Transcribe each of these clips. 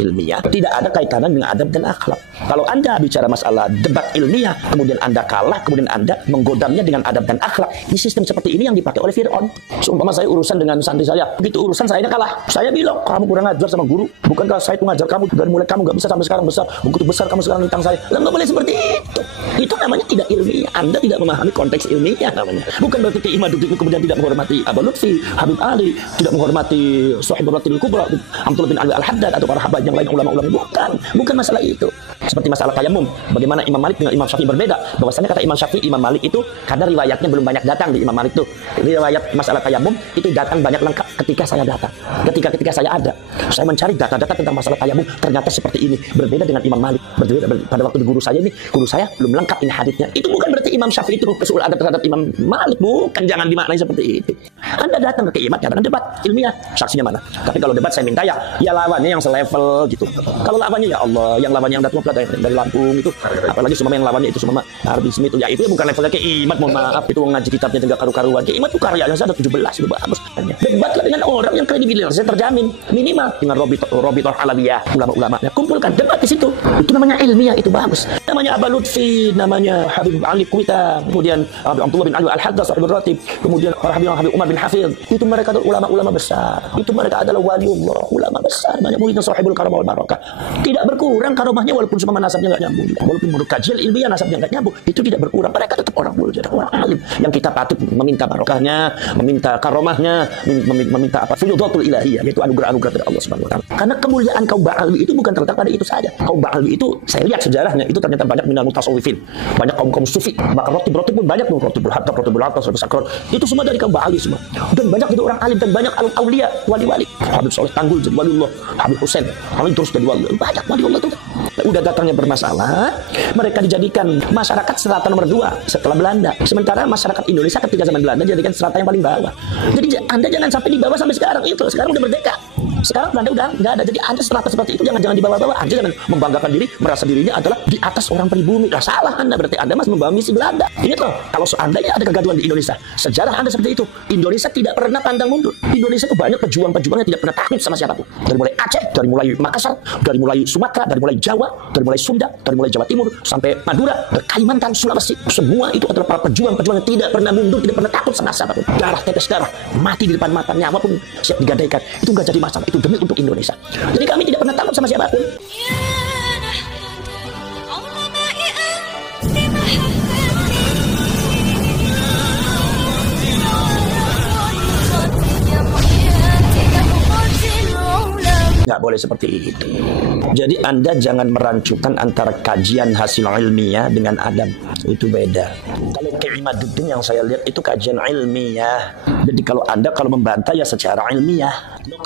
ilmiah tidak ada kaitannya dengan adab dan akhlak. Kalau Anda bicara masalah debat ilmiah, kemudian Anda kalah, kemudian Anda menggodamnya dengan adab dan akhlak, di sistem seperti ini yang dipakai oleh Fir'aun. Seumpama saya urusan dengan santri saya, begitu urusan saya kalah, saya bilang, kamu kurang ajar sama guru, bukankah saya itu ngajar kamu dari mulai kamu gak bisa sampai sekarang besar, begitu besar kamu sekarang tentang saya. Lah nggak boleh seperti itu. Itu namanya tidak ilmiah. Anda tidak memahami konteks ilmiah namanya. Bukan berarti Kiai Imaduddin kemudian tidak menghormati Abu Lutfi, Habib Ali, tidak menghormati Sahibul Ratil Kubra, Abdullah bin Ali Al-Haddad atau para habaib yang lain ulama-ulama. Bukan masalah itu. Seperti masalah tayamum, bagaimana Imam Malik dengan Imam Syafi'i berbeda. Bahwasanya kata Imam Syafi'i, Imam Malik itu kadang riwayatnya belum banyak datang di Imam Malik itu. Riwayat masalah tayamum itu datang banyak lengkap ketika saya datang. Ketika saya ada, saya mencari data-data tentang masalah tayamum, ternyata seperti ini. Berbeda dengan Imam Malik. Berbeda pada waktu guru saya belum lengkap ini haditsnya. Itu bukan berarti Imam Syafi'i itu kesul adab terhadap Imam Malik, bukan, jangan dimaknai seperti itu. Anda datang ke Kiai, jangan debat ilmiah, saksinya mana? Tapi kalau debat saya minta ya lawannya yang selevel gitu. Kalau lawannya ya Allah, yang lawannya yang datang dari Lampung itu, apalagi semua yang lawannya itu semua Arbismi itu, ya itu bukan levelnya Kiai Imat, mohon maaf, itu ngaji kitabnya juga karu-karuan. Kiai Imat itu karyanya saya ada 17 itu bagus. Debatlah dengan orang yang kredibilitasnya terjamin minimal dengan Robitoh Alawiyah, ulama-ulamanya kumpulkan debat di situ. Itu namanya ilmiah, itu bagus. Namanya Abu Lutfi, namanya Habib Ali Kuita, kemudian Abdullah bin Ali Al-Haddad Sahibul Ratib, kemudian para Habib Umar bin Hafidh. Itu mereka adalah ulama-ulama besar. Itu mereka adalah waliullah, ulama besar. Banyak muridnya Sahibul Karamah wal Barakah. Tidak berkurang karomahnya walaupun semua nasabnya enggak nyambung. Walaupun menurut kajian ilmiah nasabnya enggak nyambung, itu tidak berkurang. Mereka tetap orang mulia, orang alim yang kita patut meminta barokahnya, meminta karomahnya, meminta apa? Fuyudatul ilahiyah, yaitu anugerah-anugerah dari Allah Subhanahu wa taala. Karena kemuliaan kaum Ba'alwi itu bukan terletak pada itu saja. Kaum Ba'alwi itu saya lihat sejarahnya itu ternyata banyak minal mutasawwifin. Banyak kaum sufi. Maka rotib pun banyak, rotibul hatta, rotibul hatta, rotibul sakron. Itu semua dari kaum Ba'alwi semua. Dan banyak itu orang alim dan banyak aulia, wali-wali. Habib Saleh Tanggul jadi waliullah, Habib Husain, Habib terus jadi wali. Banyak waliullah itu. Udah datangnya bermasalah, mereka dijadikan masyarakat strata nomor 2 setelah Belanda. Sementara masyarakat Indonesia ketika zaman Belanda dijadikan strata yang paling bawah. Jadi Anda jangan sampai di bawah sampai sekarang. Itu sekarang udah merdeka. Sekarang Belanda udah nggak ada. Jadi Anda strata seperti itu jangan di bawah-bawah. Anda jangan membanggakan diri, merasa dirinya adalah di atas orang pribumi. Lah salah Anda, berarti Anda masih membawa misi Belanda. Ingat loh, kalau seandainya ada kegaduhan di Indonesia, sejarah Anda seperti itu. Indonesia tidak pernah pandang mundur. Indonesia itu banyak pejuang-pejuang yang tidak pernah takut sama siapapun. Dari mulai Aceh, dari mulai Makassar, dari mulai Sumatera, dari mulai Jawa, dari mulai Sunda, dari mulai Jawa Timur sampai Madura, dari Kalimantan, Sulawesi. Semua itu adalah para pejuang-pejuang yang tidak pernah mundur, tidak pernah takut sama siapapun. Darah, tetes darah, mati di depan mata, nyawa pun siap digadaikan. Itu nggak jadi masalah. Itu demi untuk Indonesia. Jadi kami tidak pernah takut sama siapapun. Nggak boleh seperti itu. Jadi Anda jangan merancukan antara kajian hasil ilmiah dengan adab. Itu beda. Kalau Kiai Imaduddin yang saya lihat itu kajian ilmiah. Jadi kalau Anda membantah ya secara ilmiah.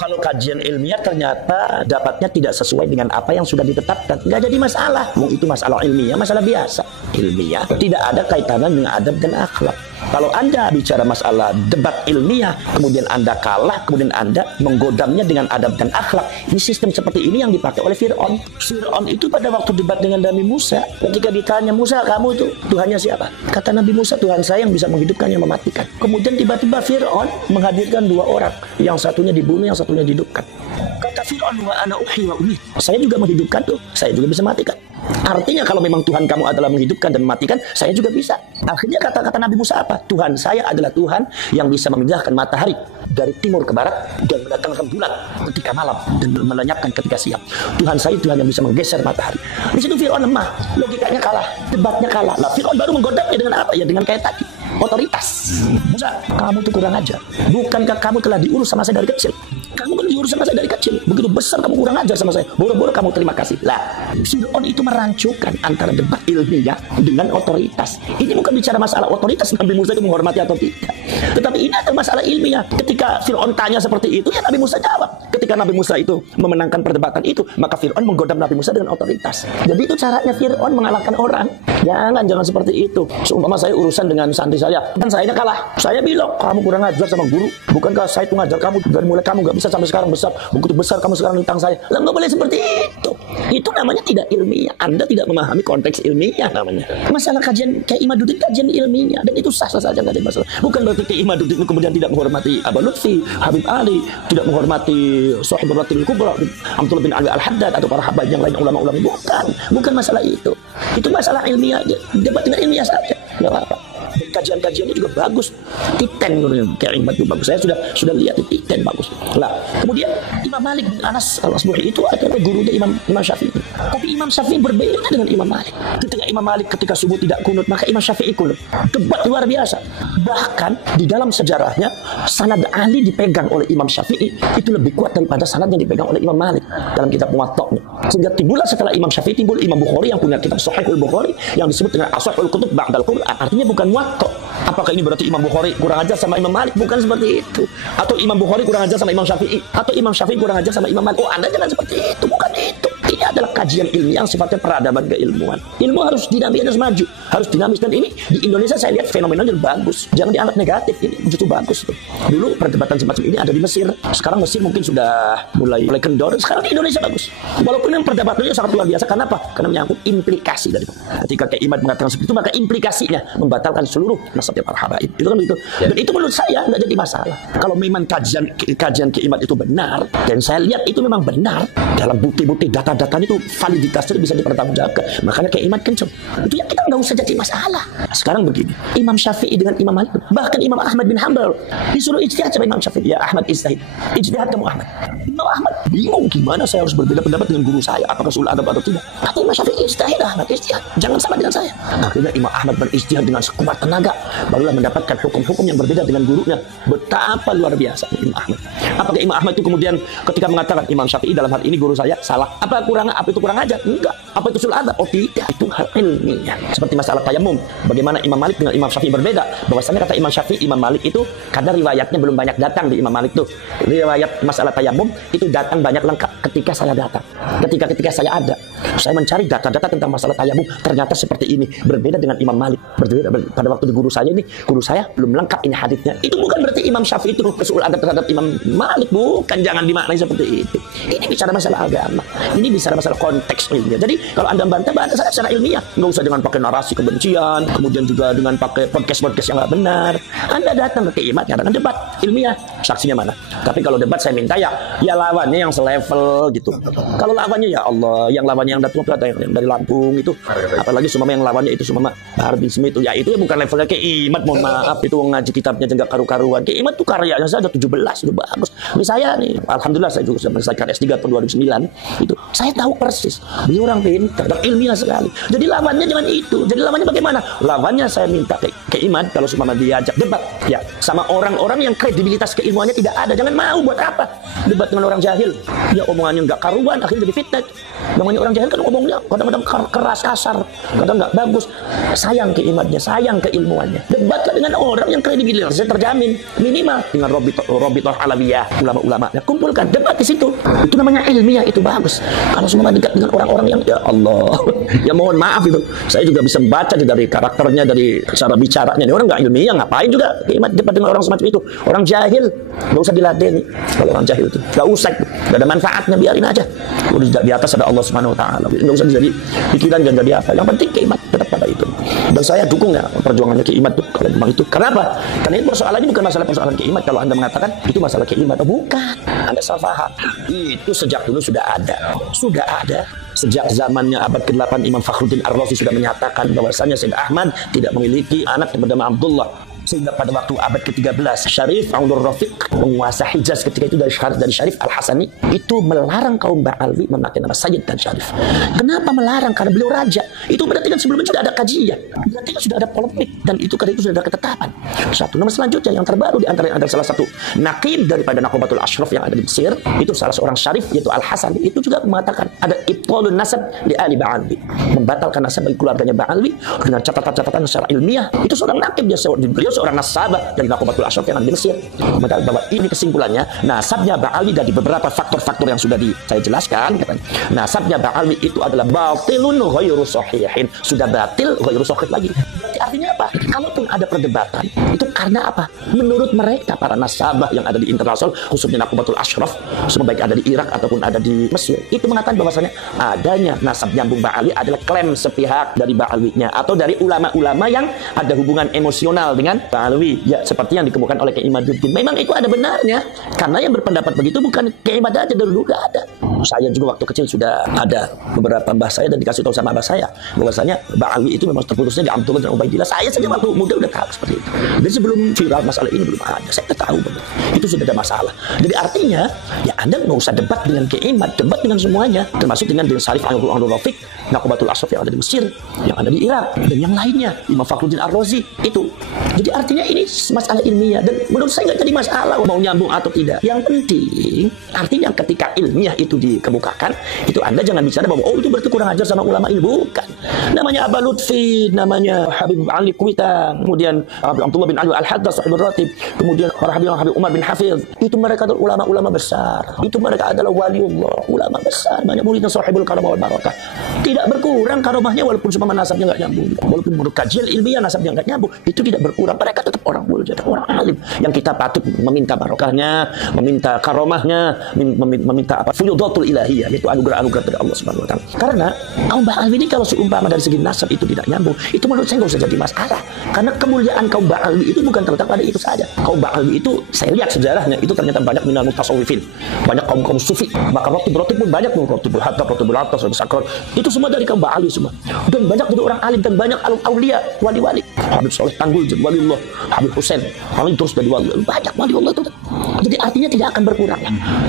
Kalau kajian ilmiah ternyata dapatnya tidak sesuai dengan apa yang sudah ditetapkan, nggak jadi masalah. Itu masalah ilmiah, masalah biasa. Ilmiah tidak ada kaitannya dengan adab dan akhlak. Kalau Anda bicara masalah debat ilmiah, kemudian Anda kalah, kemudian Anda menggodamnya dengan adab dan akhlak, di sistem seperti ini yang dipakai oleh Fir'aun. Fir'aun itu pada waktu debat dengan Nabi Musa, ketika ditanya, Musa kamu itu Tuhannya siapa? Kata Nabi Musa, Tuhan saya yang bisa menghidupkan, yang mematikan. Kemudian tiba-tiba Fir'aun menghadirkan 2 orang, yang satunya dibunuh, yang satunya dihidupkan. Kata Fir'aun, wa ana uhyi wa umit. Saya juga menghidupkan tuh, saya juga bisa matikan. Artinya kalau memang Tuhan kamu adalah menghidupkan dan mematikan, saya juga bisa. Akhirnya kata-kata Nabi Musa apa? Tuhan saya adalah Tuhan yang bisa memindahkan matahari dari timur ke barat dan mendatangkan bulan ketika malam dan melenyapkan ketika siang. Tuhan saya Tuhan yang bisa menggeser matahari. Di situ Fir'aun lemah, logikanya kalah, debatnya kalah. Lah Fir'aun baru menggodamnya dengan apa? Ya dengan kayak tadi, otoritas. Musa, kamu tuh kurang ajar. Bukankah kamu telah diurus sama saya dari kecil? Kamu kan diurus sama saya dari kecil. Begitu besar kamu kurang ajar sama saya. Boro-boro kamu terima kasih. Lah, Fir'aun itu merancukan antara debat ilmiah dengan otoritas. Ini bukan bicara masalah otoritas Nabi Musa itu menghormati atau tidak. Tetapi ini adalah masalah ilmiah. Ketika Fir'aun tanya seperti itu, ya Nabi Musa jawab. Ketika Nabi Musa itu memenangkan perdebatan itu, maka Fir'aun menggodam Nabi Musa dengan otoritas. Jadi itu caranya Fir'aun mengalahkan orang. Jangan seperti itu. Seumpama saya urusan dengan santri saya, kan saya kalah. Saya bilang, kamu kurang ajar sama guru. Bukankah saya itu ngajar kamu dari mulai kamu gak bisa sampai sekarang besar. Begitu besar kamu sekarang tentang saya. Lah nggak boleh seperti itu. Itu namanya tidak ilmiah. Anda tidak memahami konteks ilmiah namanya. Masalah kajian kayak Imaduddin, kajian ilmiah, dan itu sah-sah saja, nggak ada masalah. Bukan berarti kayak Imaduddin itu kemudian tidak menghormati Abu Lutfi, Habib Ali, tidak menghormati Sahibul Ratil Kubra, Abdullah bin Ali Al-Haddad atau para habaib yang lain, ulama-ulama. Bukan masalah itu. Itu masalah ilmiah aja. Debat dengan ilmiah saja. Nggak apa-apa. Kajian-kajiannya juga bagus. Titen kayak Imam itu bagus. Saya sudah lihat di Titen bagus. Lah, kemudian Imam Malik bin Anas Al-Asbuhi itu adalah gurunya Imam Syafi'i. Tapi Imam Syafi'i berbeda dengan Imam Malik. Ketika subuh tidak kunut, maka Imam Syafi'i kunut. Debat luar biasa. Bahkan di dalam sejarahnya sanad Ali dipegang oleh Imam Syafi'i itu lebih kuat daripada sanad yang dipegang oleh Imam Malik dalam kitab Muwatta'nya. Sehingga timbullah setelah Imam Syafi'i timbul Imam Bukhari yang punya kitab Sahihul Bukhari yang disebut dengan Ashahul Kutub Ba'dal Qur'an. Artinya bukan Muwatta'. Apakah ini berarti Imam Bukhari kurang ajar sama Imam Malik? Bukan seperti itu. Atau Imam Bukhari kurang ajar sama Imam Syafi'i, atau Imam Syafi'i kurang ajar sama Imam Malik. Oh, Anda jangan seperti itu. Bukan itu. Ini adalah kajian ilmiah yang sifatnya peradaban keilmuan. Ilmu harus dinamis, harus maju, harus dinamis. Dan ini di Indonesia saya lihat fenomenanya bagus. Jangan dianggap negatif. Ini justru bagus. Dulu perdebatan semacam ini ada di Mesir. Sekarang Mesir mungkin sudah mulai kendor. Sekarang di Indonesia bagus. Walaupun yang perdebatannya sangat luar biasa. Kenapa? Karena menyangkut implikasi dari itu. Ketika Kiai Imad mengatakan seperti itu, maka implikasinya membatalkan seluruh nasabnya para habaib. Itu kan begitu. Dan itu menurut saya nggak jadi masalah. Kalau memang kajian Kiai Imad itu benar, dan saya lihat itu memang benar, dalam bukti-bukti data-data itu validitasnya bisa dipertanggungjawabkan. Makanya Kiai Imad kenceng. Itu yang kita nggak usah jadi masalah. Sekarang begini, Imam Syafi'i dengan Imam Malik, bahkan Imam Ahmad bin Hanbal disuruh ijtihad sama Imam Syafi'i. Ya Ahmad ijtihad kamu Ahmad. Imam Ahmad bingung gimana saya harus berbeda pendapat dengan guru saya, apakah usul adab atau tidak. Kata Imam Syafi'i ijtihad Ahmad, ijtihad, jangan sama dengan saya. Akhirnya Imam Ahmad berijtihad dengan sekuat tenaga, barulah mendapatkan hukum-hukum yang berbeda dengan gurunya. Betapa luar biasa Imam Ahmad. Apakah Imam Ahmad itu kemudian ketika mengatakan Imam Syafi'i dalam hal ini guru saya salah, apa itu kurang ajar? Enggak. Apa itu usul adab? Oh tidak, itu hal ilmiah. Seperti masalah tayamum, bagaimana Imam Malik dengan Imam Syafi'i berbeda. Bahwasanya kata Imam Syafi'i, Imam Malik itu karena riwayatnya belum banyak datang di Imam Malik tuh. Riwayat masalah tayamum itu datang banyak lengkap ketika saya datang. Ketika saya ada, saya mencari data-data tentang masalah tayamum, ternyata seperti ini. Berbeda dengan Imam Malik. Berbeda pada waktu di guru saya belum lengkap ini hadisnya. Itu bukan berarti Imam Syafi'i itu usul adab terhadap Imam Malik, bukan, jangan dimaknai seperti itu. Ini bicara masalah agama. Ini bicara masalah konteks ilmiah. Jadi kalau Anda bantah saya secara ilmiah. Nggak usah dengan pakai narasi kebencian, kemudian juga dengan pakai podcast yang nggak benar. Anda datang ke Imad, nyatakan debat ilmiah. Saksinya mana? Tapi kalau debat saya minta ya lawannya yang selevel gitu. Kalau lawannya ya Allah, yang lawannya yang datang yang dari Lampung itu, apalagi semua yang lawannya itu semua Harbi Smith itu, ya itu bukan levelnya ke Imad, mohon maaf, itu ngaji kitabnya juga karu-karuan. Ke Imad tuh karyanya saja 17 itu bagus. Ini saya nih, alhamdulillah saya juga sudah menyelesaikan S3 tahun 2009 itu. Saya tahu persis. Dia orang pintar dan ilmiah sekali. Jadi lawannya jangan itu. Jadi lawannya bagaimana? Lawannya saya minta ke Imad kalau semua diajak debat ya sama orang-orang yang kredibilitas keilmuannya tidak ada. Jangan mau, buat apa debat dengan orang jahil? Ya omongannya nggak karuan, akhirnya jadi fitnah. Namanya orang jahil kan ngomongnya kadang-kadang keras, kasar, kadang nggak bagus. Sayang ke Imadnya, sayang ke ilmuannya. Debatlah dengan orang yang kredibilitasnya terjamin minimal dengan Robitoh Alawiyah, ulama-ulama. Ya, kumpulkan debat di situ. Itu namanya ilmiah, itu bagus. Kalau semua dekat dengan orang-orang yang ya Allah, ya mohon maaf itu. Saya juga bisa membaca dari karakternya, dari cara bicaranya. Ini orang nggak ilmiah, ngapain juga debat dengan orang semacam itu? Orang jahil, nggak usah diladeni. Kalau orang jahil itu nggak usah, nggak ada manfaatnya, biarin aja. Udah di atas ada Allah Subhanahu Wa Taala, nggak usah jadi pikiran dan jadi apa. Yang penting Kiai Imad tetap pada itu. Dan saya dukung ya perjuangannya Kiai Imad tuh kalau memang itu. Kenapa? Karena ini persoalannya bukan masalah persoalan Kiai Imad. Kalau Anda mengatakan itu masalah Kiai Imad, oh, bukan. Anda salah paham. Itu sejak dulu sudah ada. Sejak zamannya abad ke-8 Imam Fakhruddin Ar-Razi sudah menyatakan bahwasanya Sayyid Ahmad tidak memiliki anak bernama Abdullah. Sehingga pada waktu abad ke-13 Syarif Abdul Rafiq penguasa Hijaz ketika itu dari Syarif Al-Hasani itu melarang kaum Ba'alwi memakai nama Sayyid dan Syarif. Kenapa melarang? Karena beliau raja. Itu berarti kan sebelumnya sudah ada kajian, berarti kan sudah ada polemik, dan itu karena itu sudah ada ketetapan. Satu nama selanjutnya yang terbaru di antara ada salah satu naqib daripada Nakobatul Ashraf yang ada di Mesir, itu salah seorang Syarif yaitu Al-Hasan, itu juga mengatakan ada ibtalun nasab li ali Ba'alwi, membatalkan nasab bagi keluarganya Ba'alwi dengan catatan-catatan secara ilmiah. Itu seorang naqib, beliau seorang nasabah dari Nakobatul Ashraf yang ada di Mesir. Maka bahwa ini kesimpulannya, nasabnya Ba'alwi dari beberapa faktor-faktor yang sudah saya jelaskan, nasabnya Ba'alwi itu adalah batilun ghairu sahihin, sudah batil ghairu sahih lagi. Berarti Artinya apa? Kalaupun ada perdebatan, itu karena apa? Menurut mereka, para nasabah yang ada di internasional, khususnya Nakubatul Ashraf, semua baik ada di Irak ataupun ada di Mesir, itu mengatakan bahwasanya adanya nasab nyambung Ba'alwi adalah klaim sepihak dari Ba'alwinya atau dari ulama-ulama yang ada hubungan emosional dengan Ba'alwi. Ya, seperti yang dikemukakan oleh Kiai Imaduddin. Memang itu ada benarnya, karena yang berpendapat begitu bukan Kiai Imad aja, dulu udah ada. Saya juga waktu kecil sudah ada beberapa mbah saya dan dikasih tahu sama abah saya bahwasanya Ba'alwi itu memang terputusnya di Abdullah dan Ubaidillah. Saya saja waktu muda udah tahu seperti itu. Dan sebelum viral masalah ini belum ada, saya udah tahu benar. Itu sudah ada masalah. Jadi artinya ya Anda nggak usah debat dengan Kiai Imad, debat dengan semuanya, termasuk dengan Syarif Abdul Rafiq, Nakubatul Ashraf yang ada di Mesir, yang ada di Irak, dan yang lainnya, Imam Fakhruddin Ar-Razi itu. Jadi artinya ini masalah ilmiah dan menurut saya nggak jadi masalah mau nyambung atau tidak. Yang penting artinya ketika ilmiah itu dikemukakan, itu Anda jangan bicara bahwa oh itu berarti kurang ajar sama ulama ini. Bukan. Namanya Aba Lutfi, namanya Habib Ali Kuitang, kemudian Abdullah bin Ali Al-Haddad Sahibul Ratib, kemudian Habib Umar bin Hafiz. Itu mereka adalah ulama-ulama besar. Itu mereka adalah waliullah, ulama besar. Banyak muridnya Sahibul Karamah wal Barakah. Tidak berkurang karamahnya walaupun semua nasabnya nggak nyambung. Walaupun menurut kajian ilmiah nasabnya nggak nyambung, itu tidak berkurang. Mereka tetap orang mulia, orang alim yang kita patut meminta barokahnya, meminta karomahnya, meminta apa? Fuyudatul ilahiyah, yaitu anugerah-anugerah dari Allah Subhanahu wa taala. Karena kaum Ba'alwi ini kalau seumpama dari segi nasab itu tidak nyambung, itu menurut saya nggak usah jadi masalah. Karena kemuliaan kaum Ba'alwi itu bukan terletak pada itu saja. Kaum Ba'alwi itu saya lihat sejarahnya itu ternyata banyak minal mutasawwifin, banyak kaum sufi, maka rotib pun banyak, rotibul hatta, rotibul atas, sakar. Itu semua dari kaum Ba'alwi semua. Dan banyak dari orang alim dan banyak aulia, wali-wali. Habib Saleh Tanggul jadi waliullah, Habib Husain, kami terus jadi wali. Banyak waliullah itu. Jadi artinya tidak akan berkurang.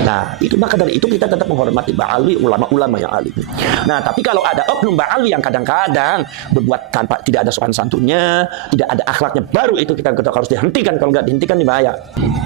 Nah, itu maka dari itu kita tetap menghormati Ba'alwi, ulama-ulama yang alim. Nah, tapi kalau ada oknum Ba'alwi yang kadang-kadang berbuat tanpa tidak ada sopan santunnya, tidak ada akhlaknya, baru itu kita harus dihentikan. Kalau nggak dihentikan bahaya.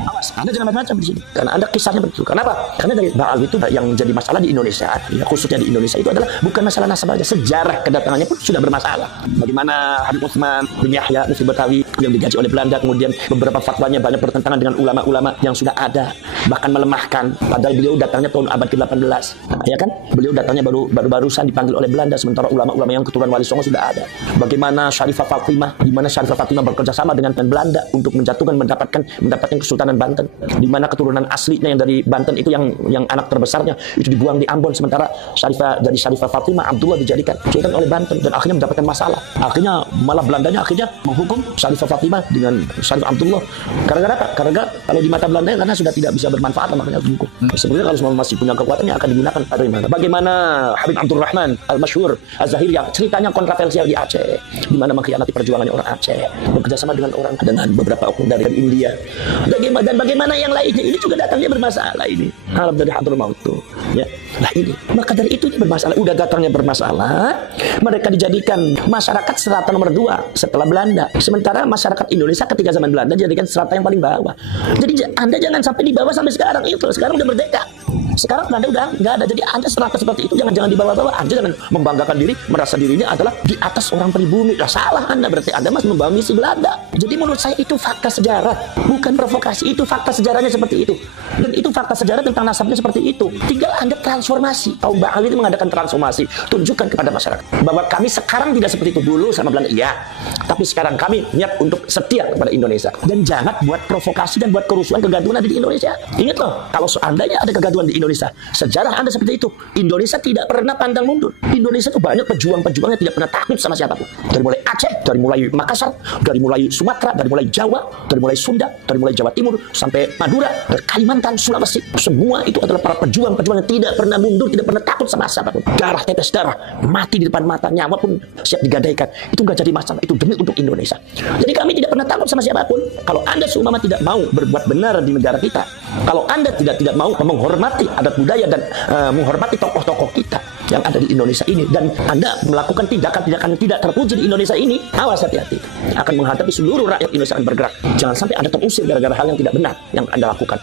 Awas, Anda jangan macam-macam di sini. Karena Anda kisahnya begitu. Kenapa? Karena dari Ba'alwi itu yang jadi masalah di Indonesia, ya, khususnya di Indonesia itu adalah bukan masalah nasab saja. Sejarah kedatangannya pun sudah bermasalah. Bagaimana Habib Utsman bin Yahya Mufti Betawi yang digaji oleh Belanda, kemudian beberapa fatwanya banyak bertentangan dengan ulama-ulama yang sudah ada, bahkan melemahkan. Padahal beliau datangnya tahun abad ke-18, ya kan? Beliau datangnya baru-barusan dipanggil oleh Belanda, sementara ulama-ulama yang keturunan Wali Songo sudah ada. Bagaimana Syarifah Fatimah, di mana Syarifah Fatimah bekerja sama dengan Belanda untuk mendapatkan Kesultanan Banten, di mana keturunan aslinya yang dari Banten itu yang anak terbesarnya itu dibuang di Ambon, sementara Syarifah Fatimah Abdullah dijadikan sultan oleh Banten dan akhirnya mendapatkan masalah. Akhirnya malah Belandanya akhirnya menghukum Syarifah Fatimah dengan Syarif Abdullah. Gara-gara apa? Karena kalau di mata Belanda karena sudah tidak bisa bermanfaat, makanya dihukum. Sebenarnya kalau semua masih punya kekuatannya akan digunakan pada mana? Bagaimana Habib Abdul Rahman Al-Masyhur Az-Zahiri yang ceritanya kontroversial di Aceh, di mana mengkhianati perjuangannya orang Aceh, bekerjasama dengan beberapa oknum dari India. Dan bagaimana yang lainnya ini juga datangnya bermasalah ini. Alam dari Hadramaut itu, ya. Nah ini, maka dari itu bermasalah. Udah datangnya bermasalah, mereka dijadikan masyarakat strata nomor 2 setelah Belanda. Sementara masyarakat Indonesia ketika zaman Belanda dijadikan strata yang paling bawah. Jadi Anda jangan sampai di bawah sampai sekarang itu. Sekarang udah merdeka. Sekarang Belanda udah nggak ada. Jadi Anda strata seperti itu jangan di bawah-bawah. Anda jangan membanggakan diri, merasa dirinya adalah di atas orang pribumi. Nah, salah Anda, berarti Anda masih membangun si Belanda. Jadi menurut saya itu fakta sejarah, bukan provokasi. Itu fakta sejarahnya seperti itu. Dan itu fakta sejarah tentang nasabnya seperti itu. Tinggal Anda transformasi. Kaum Ba'alwi itu mengadakan transformasi. Tunjukkan kepada masyarakat bahwa kami sekarang tidak seperti itu dulu sama Belanda. Iya. Tapi sekarang kami niat untuk setia kepada Indonesia. Dan jangan buat provokasi dan buat kerusuhan, kegaduhan ada di Indonesia. Ingat loh, kalau seandainya ada kegaduhan di Indonesia, sejarah Anda seperti itu. Indonesia tidak pernah pandang mundur. Indonesia itu banyak pejuang-pejuang yang tidak pernah takut sama siapapun. Dari mulai Aceh, dari mulai Makassar, dari mulai Sumatera, dari mulai Jawa, dari mulai Sunda, dari mulai Jawa Timur, sampai Madura, dari Kalimantan, Sulawesi. Semua itu adalah para pejuang-pejuang yang tidak pernah mundur, tidak pernah takut sama siapapun. Darah, tetes darah, mati di depan mata, nyawa pun siap digadaikan. Itu nggak jadi masalah. Itu demi untuk Indonesia. Jadi kami tidak pernah takut sama siapapun. Kalau Anda seumpama tidak mau berbuat benar di negara kita, kalau Anda tidak mau menghormati adat budaya dan menghormati tokoh-tokoh kita yang ada di Indonesia ini, dan Anda melakukan tindakan-tindakan yang tidak terpuji di Indonesia ini, awas, hati-hati. Akan menghadapi seluruh rakyat Indonesia yang bergerak. Jangan sampai Anda terusir gara-gara hal yang tidak benar yang Anda lakukan.